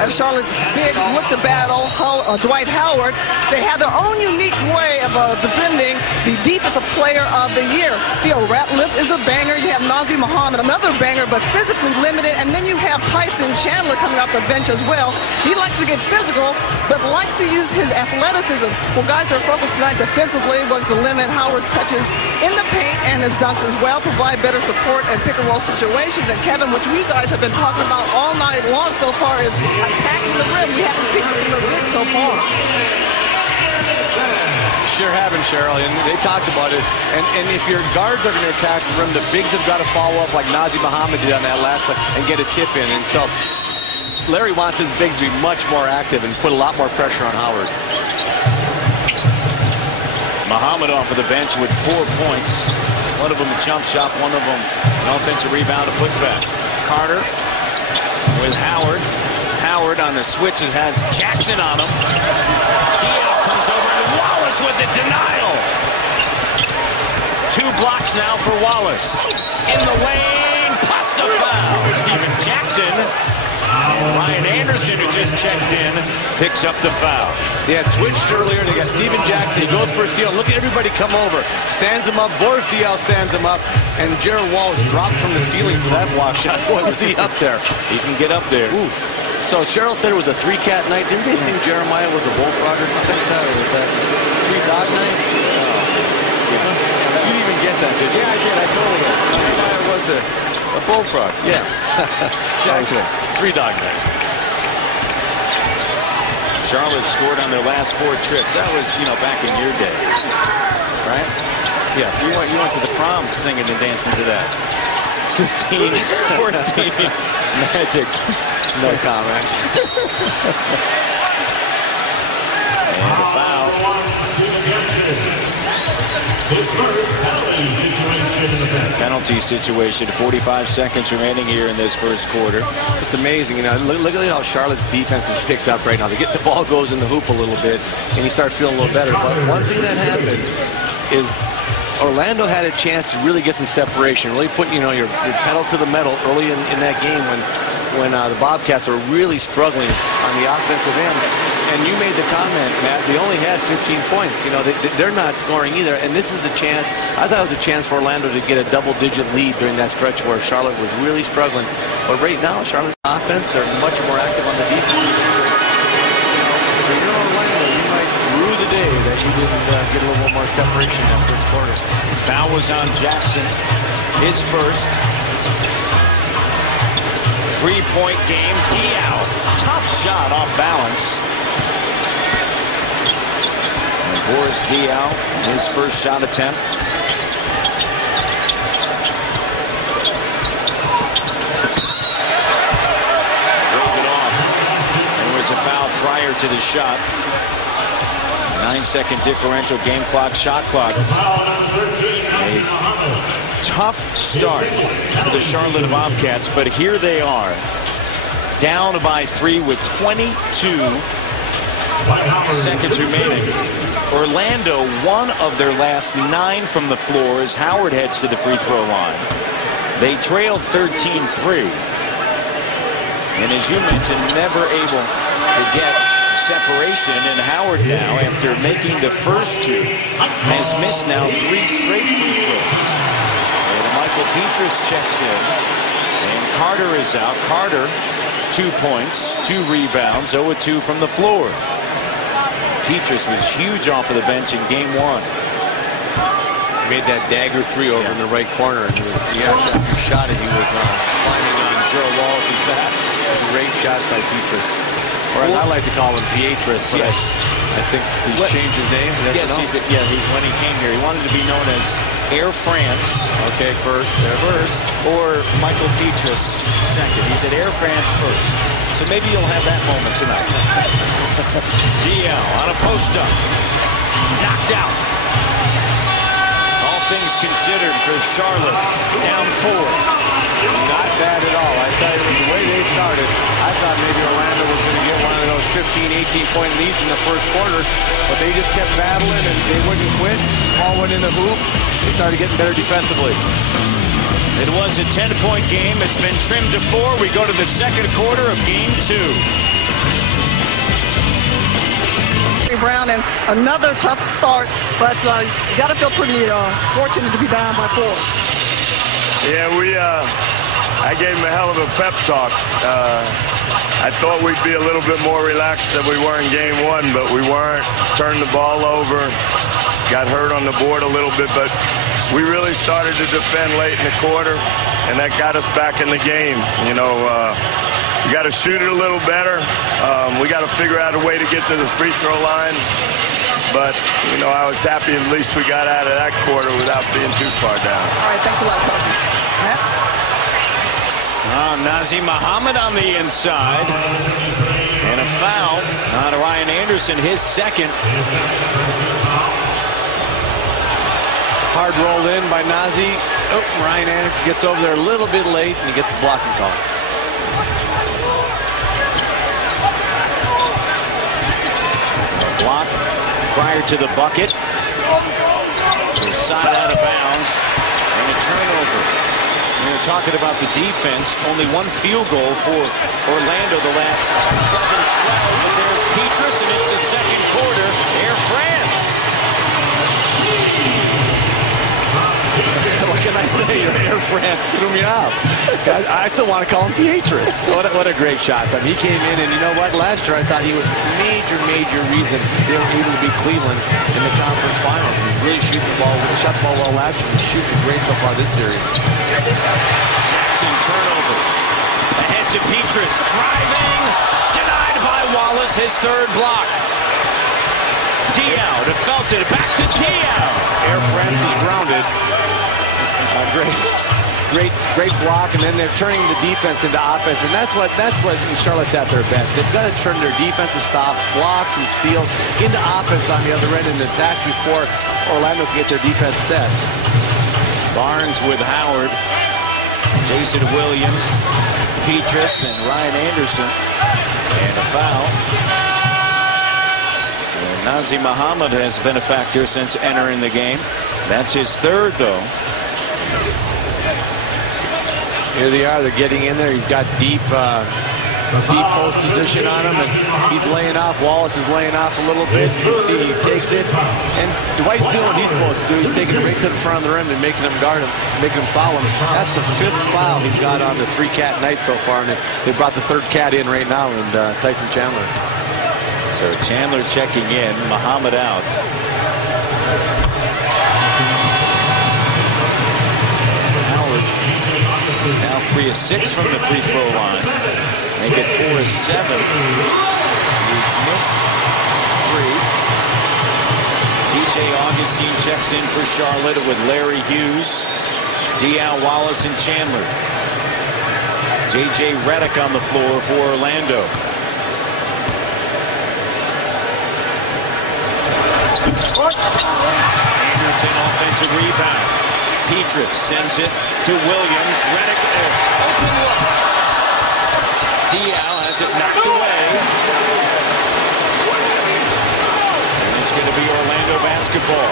as Charlotte's bigs look to battle Dwight Howard. They have their own unique way of defending the Defensive Player of the Year. Theo Ratliff is a banger. You have Nazir Muhammad, another banger, but physically limited. And then you have Tyson Chandler coming off the bench as well. He likes to get physical, but likes to use his athleticism. Well, guys, our focus tonight defensively was to limit Howard's touches in the paint and his dunks as well, provide better support in pick-and-roll situations. And Kevin, which we guys have been talking about all night long so far, is attacking the rim. We haven't seen it from the rig so far. Sure haven't, Cheryl, and they talked about it. And if your guards are going to attack the rim, the bigs have got to follow up like Nazir Muhammad did on that last play and get a tip in. And so Larry wants his bigs to be much more active and put a lot more pressure on Howard. Muhammad off of the bench with 4 points. One of them a jump shot, one of them an offensive rebound, a putback. Carter with Howard. Howard on the switches has Jackson on him. Diop comes over to Wallace with the denial. 2 blocks now for Wallace. In the lane, plus the foul. Steven Jackson. Ryan Anderson, who just checked in, picks up the foul. They had switched earlier. They got Steven Jackson. He goes for a steal. Look at everybody come over. Stands him up. Boris Diaw stands him up. And Gerald Wallace drops from the ceiling for that block shot. Boy, was he up there. He can get up there. Oof. So Cheryl said it was a 3-cat night. Didn't they think Jeremiah was a bullfrog or something like that? Or was that 3-dog night? Yeah. You didn't even get that, did you? Yeah, I did. I told him. Jeremiah was a bullfrog. Yeah. Jackson. 3-dog night. Charlotte scored on their last 4 trips. That was, you know, back in your day, right? Yes. You went to the prom singing and dancing to that. 15, 14, Magic. No comments. And a foul. Penalty situation. 45 seconds remaining here in this first quarter. It's amazing, you know. Look at how Charlotte's defense is picked up right now. They get the ball, goes in the hoop a little bit, and you start feeling a little better. But one thing that happened is Orlando had a chance to really get some separation, really put, you know, your pedal to the metal early in that game when the Bobcats were really struggling on the offensive end. And you made the comment, Matt, they only had 15 points. You know, they're not scoring either. And this is the chance, I thought it was a chance for Orlando to get a double-digit lead during that stretch where Charlotte was really struggling. But right now, Charlotte's offense, they're much more active on the defense. If you're Orlando, you might rue the day that you didn't get a little more separation in that first quarter. Foul was on Jackson, his first. 3-point game. Diaw, tough shot off balance. And Boris Diaw, his first shot attempt. Drove it off. There was a foul prior to the shot. 9-second differential, game clock, shot clock. A tough start for the Charlotte Bobcats, but here they are, down by 3 with 22 seconds remaining. Orlando, 1 of their last 9 from the floor as Howard heads to the free throw line. They trailed 13-3. And as you mentioned, never able to get separation, and Howard now, after making the first 2, has missed now 3 straight free throws. And Michael Petrus checks in, and Carter is out. Carter, 2 points, 2 rebounds, 0-2 from the floor. Petrus was huge off of the bench in game 1. Made that dagger 3 over in the right corner, and after he shot it, he was climbing on Gerald Wallace's back. Great shot by Petrus. Or as I like to call him, Pietrus. Yes. I think he's changed his name. Yes, when he came here, he wanted to be known as Air France. Okay, first. Or Michael Petrus second. He said Air France first. So maybe you'll have that moment tonight. Diaw on a post-up. Knocked out. All things considered for Charlotte, down 4. Not bad at all. I tell you, the way they started, I thought maybe Orlando was going to get one of those 15, 18-point leads in the first quarter, but they just kept battling and they wouldn't quit. Ball went in the hoop. They started getting better defensively. It was a 10-point game. It's been trimmed to 4. We go to the second quarter of game 2. and another tough start, but you got to feel pretty fortunate to be down by 4. Yeah, I gave him a hell of a pep talk. I thought we'd be a little bit more relaxed than we were in game 1, but we weren't. Turned the ball over, got hurt on the board a little bit, but we really started to defend late in the quarter, and that got us back in the game. You know, we got to shoot it a little better. We got to figure out a way to get to the free throw line. But, you know, I was happy at least we got out of that quarter without being too far down. All right, thanks a lot, Coach. Matt? Nazim Muhammad on the inside. And a foul on Ryan Anderson, his second. Hard rolled in by Nazi. Oh, Ryan Anderson gets over there a little bit late, and he gets the blocking call. Block prior to the bucket. Side out of bounds. And a turnover. We were talking about the defense. Only one field goal for Orlando the last 7-12. But there's Petrus, and it's the second quarter. Air France. What can I say? Your Air France threw me off. I still want to call him Petrus. What a great shot. I mean, he came in, and you know what? Last year I thought he was major reason they were able to beat Cleveland in the conference finals. He's really shooting the ball. Shot the ball well last year. He's shooting great so far this series. Jackson turnover. Ahead to Petrus. Driving. Denied by Wallace. His third block. Diao to Felton. Back to Diao. Air France is grounded. Great block, and then they're turning the defense into offense, and that's what Charlotte's at their best. They've got to turn their defensive stop, blocks and steals into offense on the other end and attack before Orlando can get their defense set. Barnes with Howard, Jason Williams, Petrus, and Ryan Anderson, and a foul. And Nazim Muhammad has been a factor since entering the game. That's his third, though. Here they are. They're getting in there. He's got deep post position on him, and he's laying off. Wallace is laying off a little bit. You can see he takes it, and Dwight's doing what he's supposed to do. He's taking it right to the front of the rim and making him guard him, making him foul him. That's the 5th foul he's got on the 3-cat night so far, and they brought the 3rd cat in right now, and Tyson Chandler. So Chandler checking in, Muhammad out. Now 3 of 6 from the free throw line. Make it 4 of 7. He's missed 3. DJ Augustine checks in for Charlotte with Larry Hughes, Diao, Wallace, and Chandler. J.J. Redick on the floor for Orlando. Anderson offensive rebound. Petrus sends it to Williams. Redick, open look. Diao has it knocked away. And it's going to be Orlando basketball.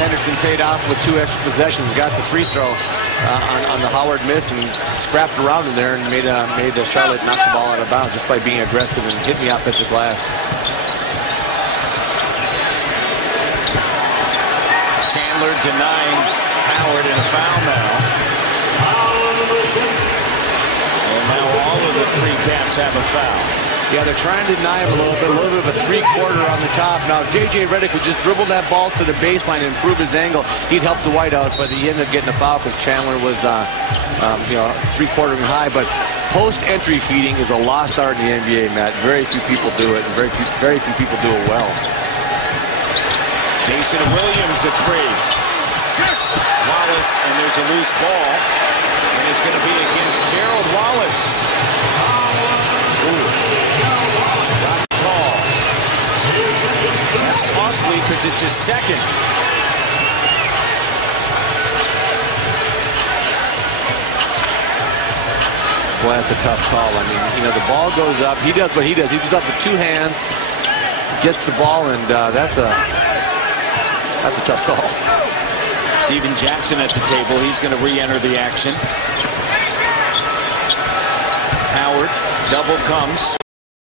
Anderson paid off with 2 extra possessions. Got the free throw on the Howard miss and scrapped around in there and made Charlotte knock the ball out of bounds just by being aggressive and hitting the offensive glass. Chandler denying Howard in a foul now. And now all of the 3 cats have a foul. Yeah, they're trying to deny him a little bit of a 3-quarter on the top. Now, J.J. Redick would just dribble that ball to the baseline and improve his angle. He'd help Dwight out, but he ended up getting a foul because Chandler was, 3-quartering high. But post-entry feeding is a lost art in the NBA, Matt. Very few people do it, and very few people do it well. Jason Williams at 3. Wallace, and there's a loose ball. And it's going to be against Gerald Wallace. Got the call. That's costly because it's his second. Boy, that's a tough call. I mean, you know, the ball goes up. He does what he does. He does up with 2 hands, gets the ball, and that's a tough call. Steven Jackson at the table. He's going to re-enter the action. Howard, double comes.